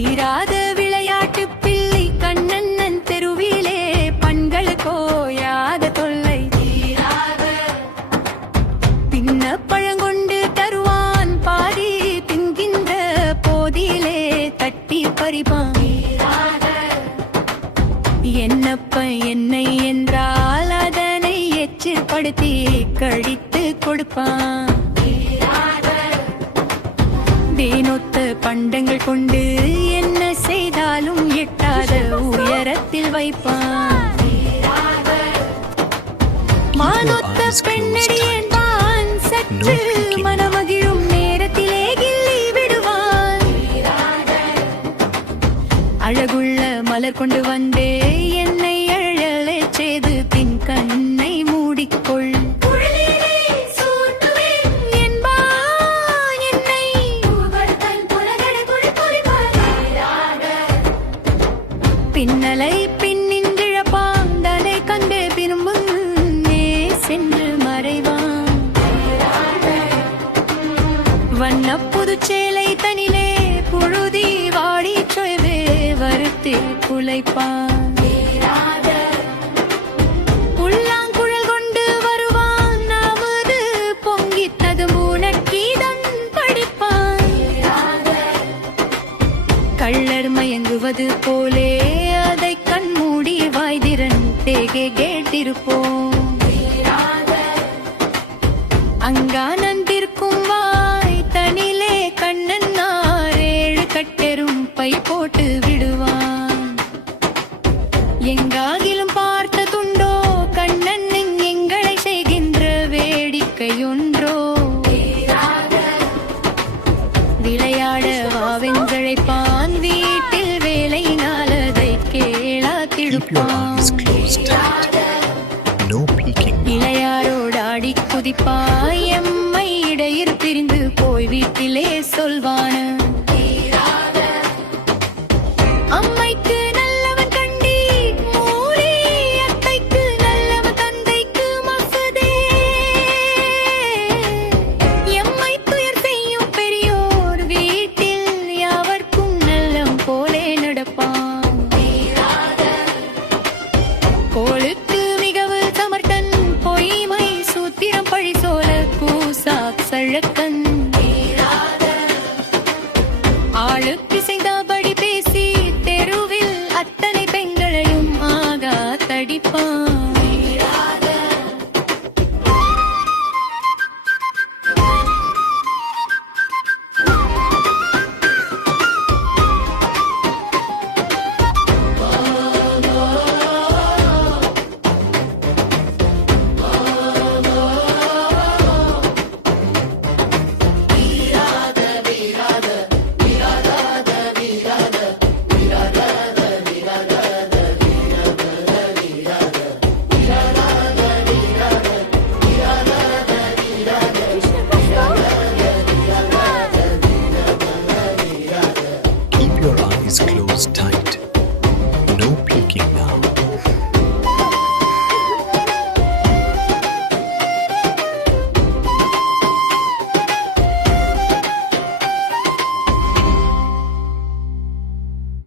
தீராத விளையாட்டு பிள்ளை கண்ணண்ணன் தெருவிலே பண்கள் கோயாத தொல்லை தீராத பின்ன பழங்கொண்டு தருவான் பாதி தின்கின்ற போதிலே தட்டி பறிப்பான் என்னப்ப என்னை என்றால் அதனை எச்சிற்படுத்தி கழித்து கொடுப்பான் தேனொத்த பண்டங்கள் கொண்டு என்ன செய்தாலும் எட்டாத உயரத்தில் வைப்பான் மானொத்த பெண்ணடி என்பான் சற்று மனமகிழும் நேரத்திலே கிள்ளி விடுவான் அழகுள்ள மலர் கொண்டு வந்தே என்னை அழலை செய்து பின் கண்ணை மூடிக்கொள் பின்னலை பின்னின்றிழப்பான் தனை கண்டே பின்புன்னே சென்று மறைவான் வண்ண புதுச்சேலை தனிலே புழுதி வாடி சொய்வே வருத்தி குலைப்பான் உள்ளாங்குழல் கொண்டு வருவான் நமது பொங்கித்தது மூனக்கீதம் படிப்பான் கள்ளர் மயங்குவது போலே அதை கண்மூடி வாய்திரன் தேகே கேட்டிருப்போம் அங்கானந்திருக்கும் வாய் தனிலே கண்ணன் நாரேழு கட்டெரும் பை போட்டு விடுவான் எங்காகிலும் பார்த்த துண்டோ கண்ணன் எங்களை செய்கின்ற வேடிக்கையொன்றோ விளையாட வாவென்றழைப்பான் வீட்டில் வேலை நாளதை கேளாத்திடுப்பான் இளையாரோடாடி குதிப்பாய் எம்மை இடையில் பிரிந்து போய் வீட்டிலே சொல்வான அம்மைக்கு நல்லவன் கண்டி மூலி அத்தைக்கு நல்லவன் தந்தைக்கு மசதே எம்மை துயர் செய்யும் பெரியோர் வீட்டில் யாவர்க்கும் நல்லம் போலே நடப்பான் கோளுக்கு மிகவு சமர்த்தன் பொய்மை சூத்திரம் பழி சோல கூசாக் சழக்கன் ஆளுக்கு செய்தபடி பேசி தெருவில் அத்தனை பெண்களையும் ஆகா தடிப்பான் Keep your eyes closed tight.